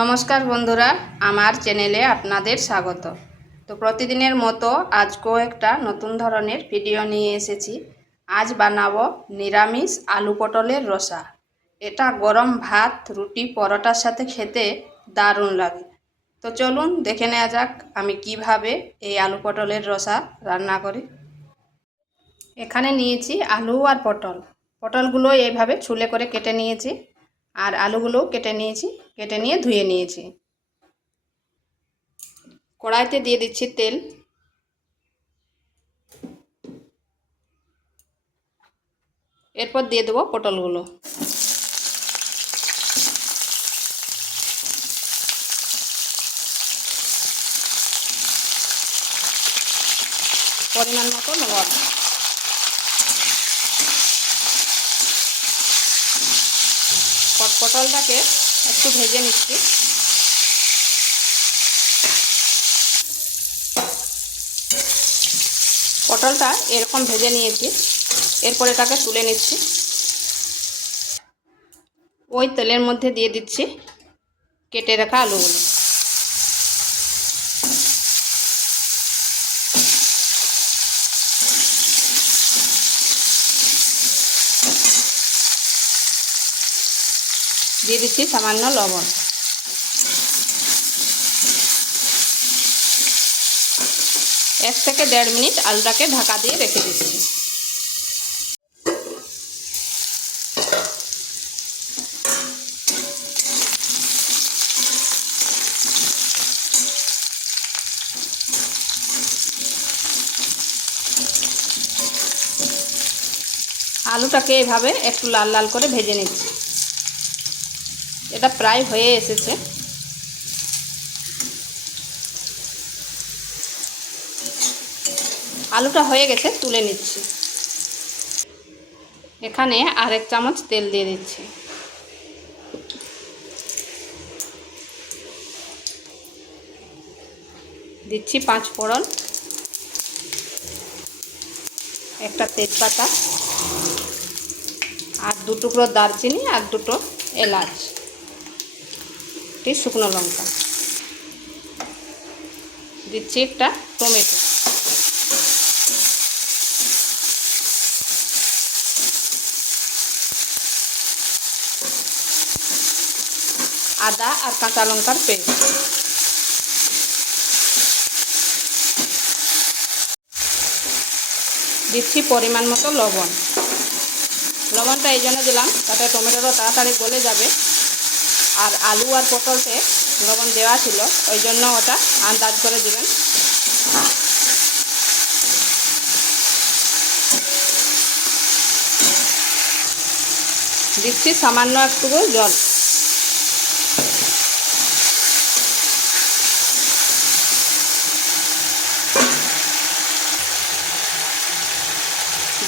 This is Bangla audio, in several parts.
নমস্কার বন্ধুরা, আমার চ্যানেলে আপনাদের স্বাগত। তো প্রতিদিনের মতো আজকেও একটা নতুন ধরনের ভিডিও নিয়ে এসেছি। আজ বানাবো নিরামিষ আলু পটলের রসা। এটা গরম ভাত, রুটি, পরোটার সাথে খেতে দারুণ লাগে। তো চলুন দেখে নেওয়া যাক আমি কিভাবে এই আলু পটলের রসা রান্না করি। এখানে নিয়েছি আলু আর পটল। পটলগুলো এইভাবে ছুলে করে কেটে নিয়েছি, আর আলুগুলোও কেটে নিয়েছি, কেটে নিয়ে ধুয়ে নিয়েছি। কড়াইতে দিয়ে দিচ্ছি তেল। এরপর দিয়ে দেবো পটলগুলো। পরিমাণ মতো লবণ। পটলটাকে একটু ভেজে নিচ্ছি। পটলটা এরকম ভেজে নিয়েছি, এরপর এটাকে তুলে নিচ্ছি। ওই তেলের মধ্যে দিয়ে দিচ্ছি কেটে রাখা আলুগুলো। দিয়ে দিচ্ছি সামান্য লবণ। 1 থেকে 1.5 মিনিট আলুটাকে ঢাকা দিয়ে রেখে দিচ্ছি। আলুটাকে এভাবে একটু লাল লাল করে ভেজে নিচ্ছি। এটা প্রায় হয়ে এসেছে। আলুটা হয়ে গেছে, তুলে নিচ্ছি। এখানে আরেক চামচ তেল দিয়ে দিচ্ছি। দিচ্ছি 5 ফোড়ন, একটা তেজপাতা, আর 2 টুকরো দারচিনি, আর 2টো এলাচ, 1টি শুকনো লঙ্কা। দিচ্ছি একটা টমেটো। আদা আর কাঁচা লঙ্কার পেস্ট। দিচ্ছি পরিমাণ মতো লবণ। লবণটা এই জন্য দিলাম তাতে টমেটোটা তাড়াতাড়ি গলে যাবে, আর আলু আর পটলতে লবণ দেওয়া ছিল, ওই জন্য ওটা আন্দাজ করে দিবেন। দিচ্ছি সামান্য একটু জল।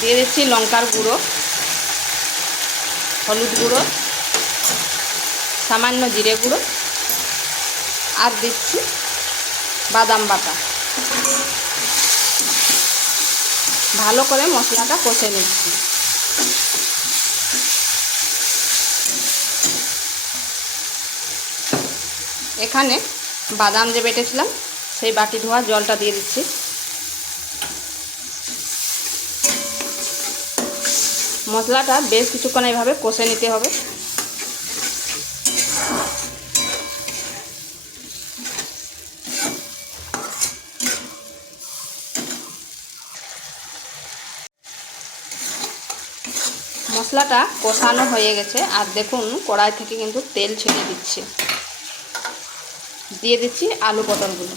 দিয়ে দিচ্ছি লঙ্কার গুঁড়ো, হলুদ গুঁড়ো, সামান্য জিরে গুঁড়ো, আর দিচ্ছি বাদাম বাটা। ভালো করে মশলাটা কষে নিচ্ছি। এখানে বাদাম যে বেটেছিলাম সেই বাটি ধোয়া জলটা দিয়ে দিচ্ছি। মশলাটা বেশ কিছুক্ষণ এইভাবে কষে নিতে হবে। মশলাটা কষানো হয়ে গেছে, আর দেখুন কড়াই থেকে কিন্তু তেল ছেড়ে দিচ্ছে। দিয়ে দিচ্ছি আলু পটলগুলো।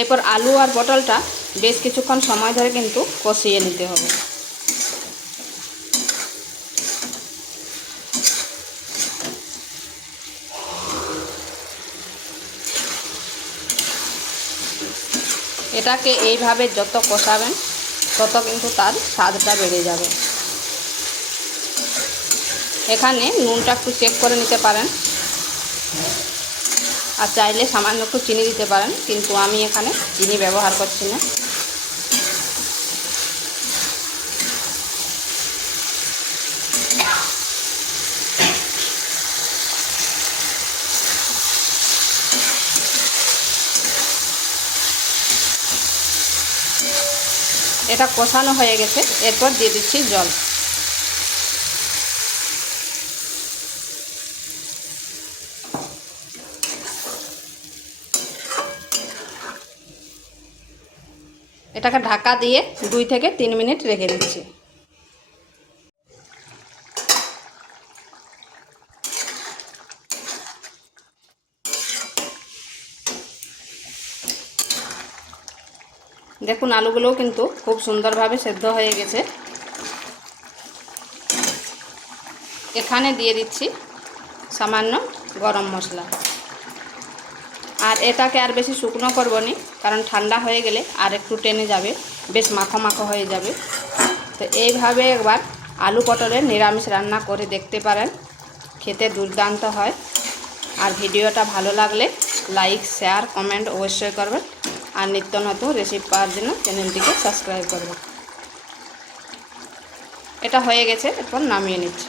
এরপর আলু আর পটলটা বেশ কিছুক্ষণ সময় ধরে কিন্তু কষিয়ে নিতে হবে। এটাকে এইভাবে যত কষাবেন তত কিন্তু তার স্বাদটা বেড়ে যাবে। এখানে নুনটা একটু চেক করে নিতে পারেন, আর চাইলে সামান্য একটু চিনি দিতে পারেন, কিন্তু আমি এখানে চিনি ব্যবহার করছি না। এটা কষানো হয়ে গেছে, এরপর দিয়ে দিচ্ছি জল। এটাকে ঢাকা দিয়ে 2 থেকে 3 মিনিট রেখে দিচ্ছি। দেখুন আলুগুলোও কিন্তু খুব সুন্দরভাবে সেদ্ধ হয়ে গেছে। এখানে দিয়ে দিচ্ছি সামান্য গরম মশলা। আর এটাকে আর বেশি শুকনো করব না, কারণ ঠান্ডা হয়ে গেলে আর একটু টেনে যাবে, বেশ মাখো মাখো হয়ে যাবে। তো এইভাবে একবার আলু পটলের নিরামিষ রান্না করে দেখতে পারেন, খেতে দুর্দান্ত হয়। আর ভিডিওটা ভালো লাগলে লাইক, শেয়ার, কমেন্ট অবশ্যই করবেন। আর নিত্য নতুন রেসিপি পাওয়ার জন্য চ্যানেলটিকে সাবস্ক্রাইব করবেন। এটা হয়ে গেছে, এরপর নামিয়ে নিচ্ছি।